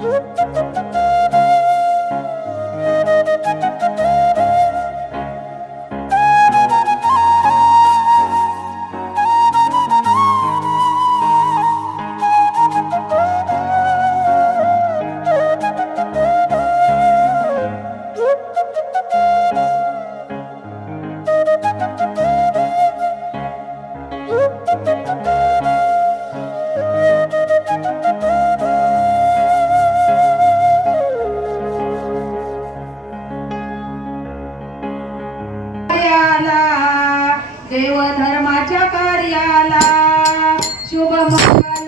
Música Coba.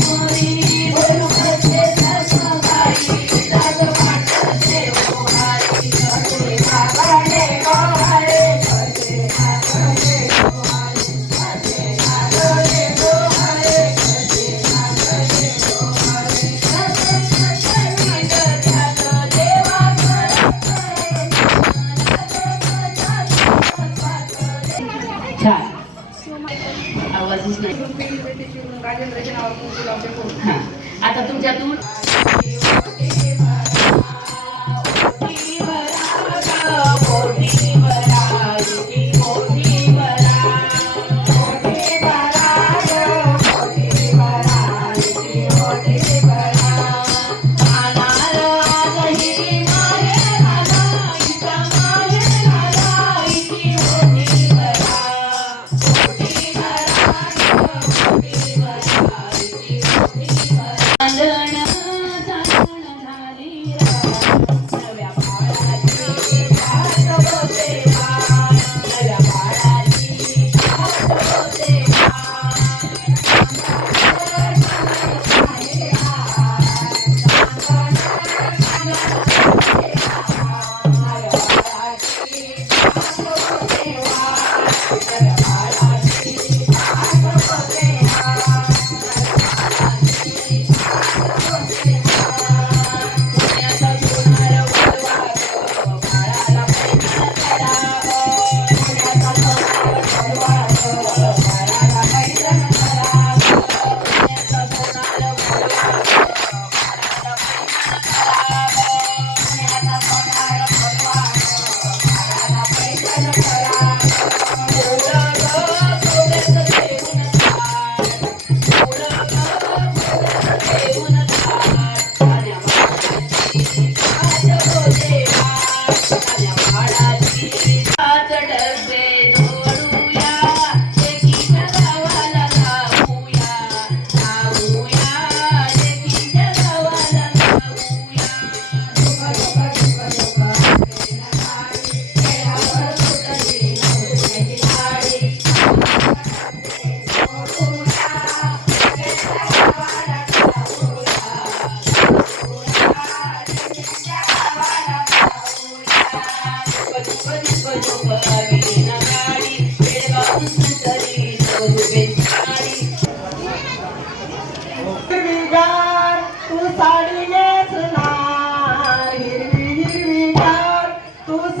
Thank you.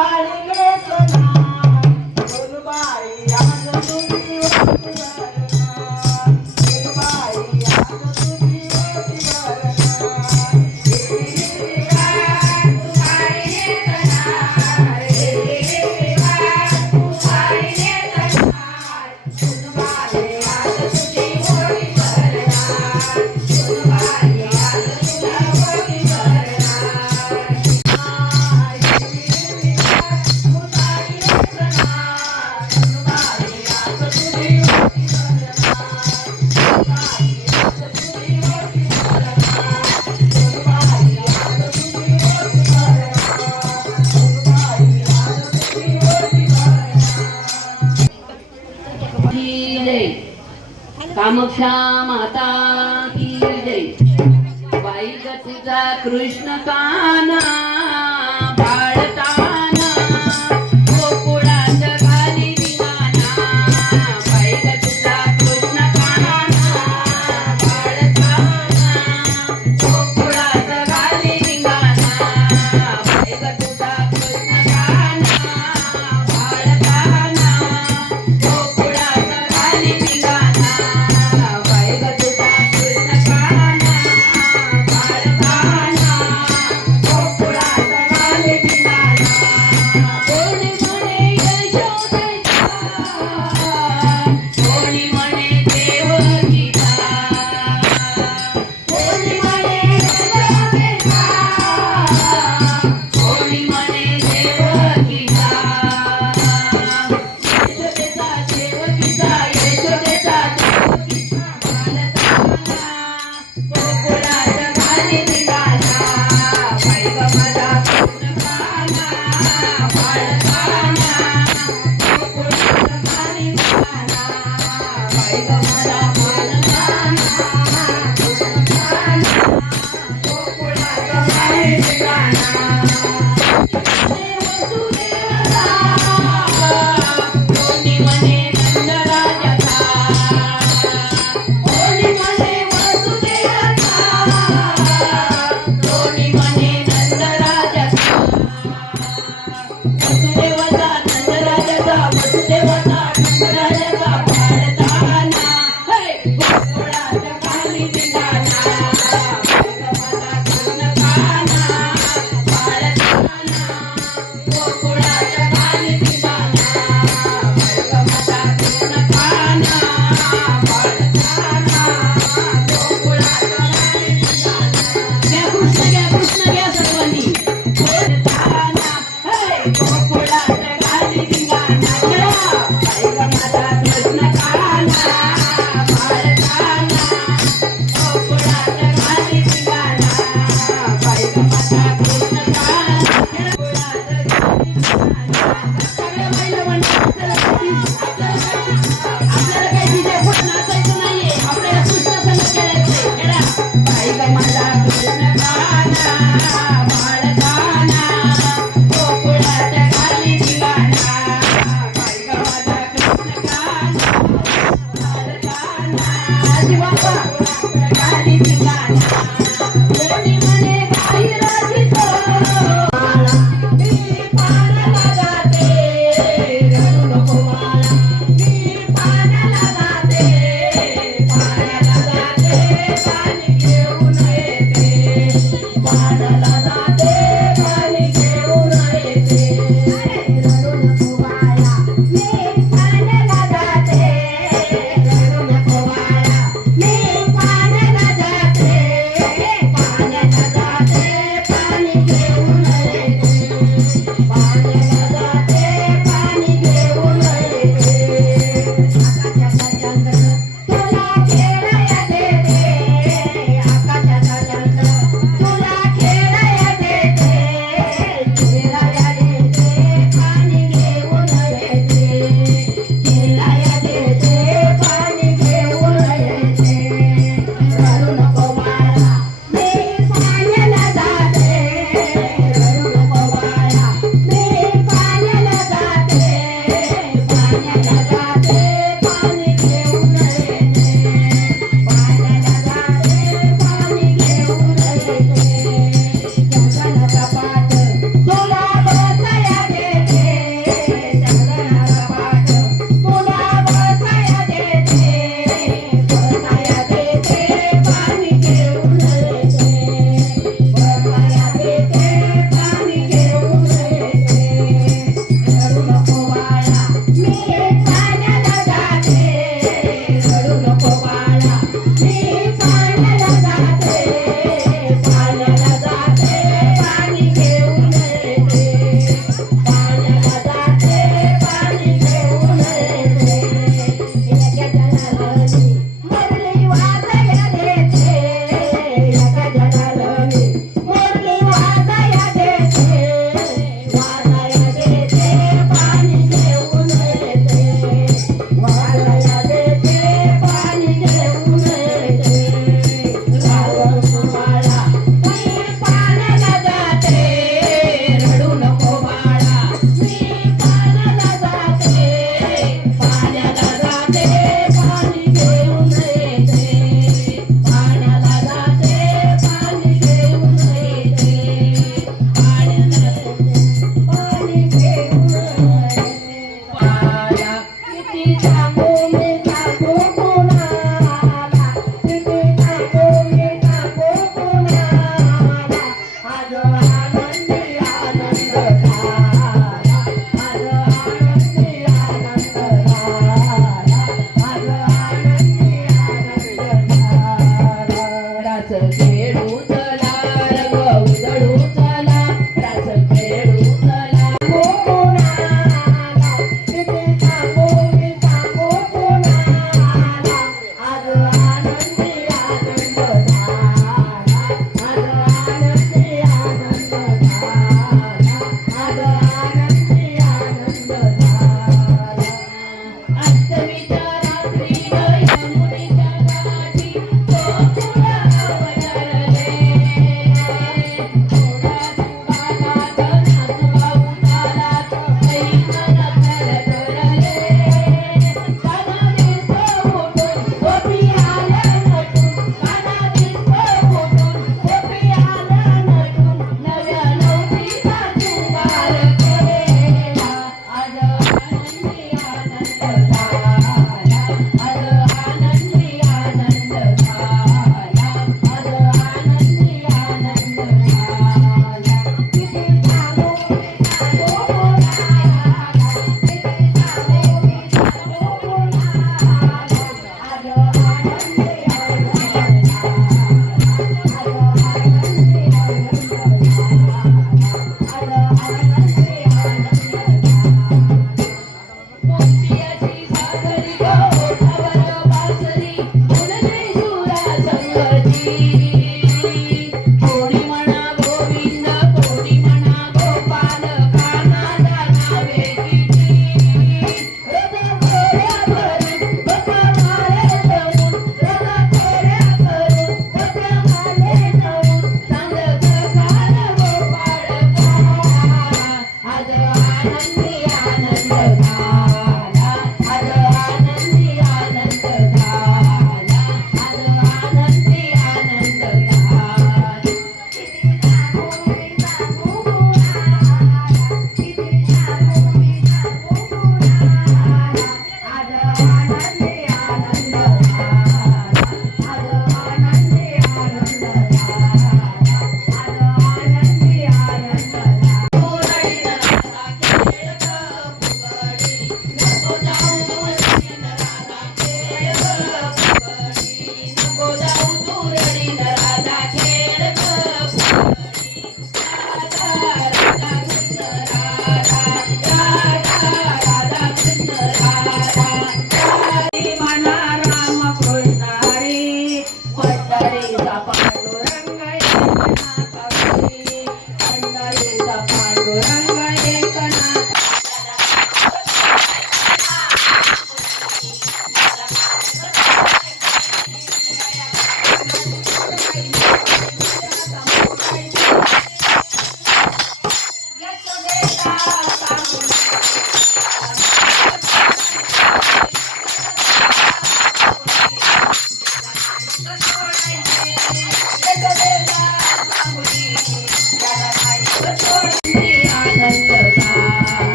Hallelujah.